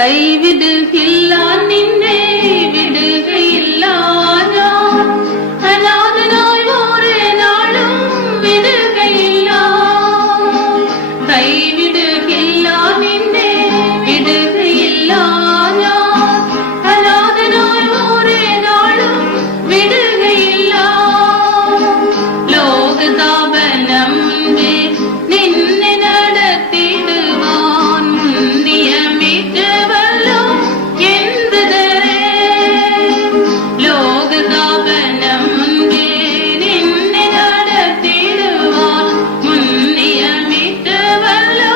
കൈവിടുകില്ല നിന്നെ വിടുകയില്ല ഞാൻ അനാഥനായി ഒരു നാളും വിടുകയില്ല കൈവിടുകില്ല നിന്നെ വിടുകയില്ല ഞാൻ അനാഥനായി ഒരു നാളും വിടുകയില്ല ലോകതാപനം നിന്നെ നടത്തിടുവാൻ നിയമിച്ചവല്ലോ എന്തരേ ലോകതാപനം നിന്നെ നടത്തിടുവാൻ നിയമിച്ചവല്ലോ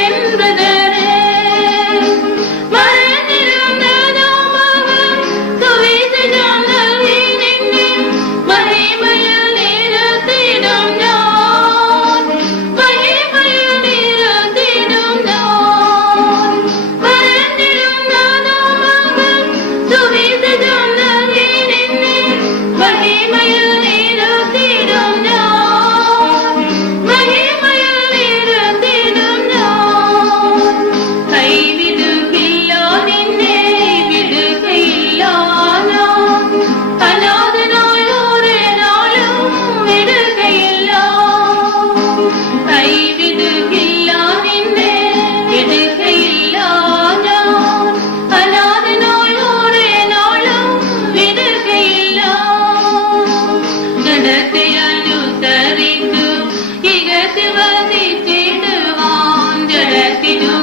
എന്തരേ മറന്നിരുന്ന നാമങ്ങൾ സുവിശേഷം നൽകി നിന്നെ മഹിമയിൽ നിരത്തിടും ഞാൻ മഹിമയിൽ നിരത്തിടും ഞാൻ മറന്നിരുന്ന നാമങ്ങൾ സുവിശേഷം നൽകി നിന്നെ മഹിമയിൽ നിരത്തിടും ഞാൻ മഹിമയിൽ നിരത്തിടും ഞാൻ കൈവിടുകില്ല നിന്നെ വിടുകയില്ല ഞാൻ അനാഥനായി ഒരു നാളും വിടുകയില്ല കൈവിടുകില്ല നിന്നെ വിടുകയില്ല ഞാൻ അനാഥനായി ഒരു നാളും വിടുകയില്ല ജഡത്തെ അനുസരിച്ചു ഇകഴ്ത്തി വസിച്ചിടുവാൻ ജഡത്തിനു